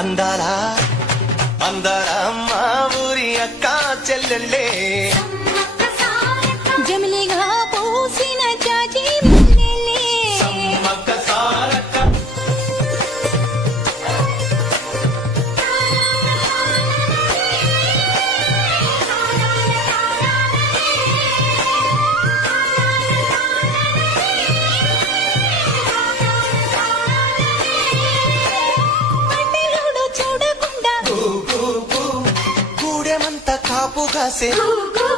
అందాల అందాల మా ఊరి అక్క చెల్లెళ్ళే జమిలిగా పూసిన జాజి మల్లెలే సమ్మక్క సారక్క పట్టెలోడు చూడకుండా గూడెమంతా కాపు కాసే గు గు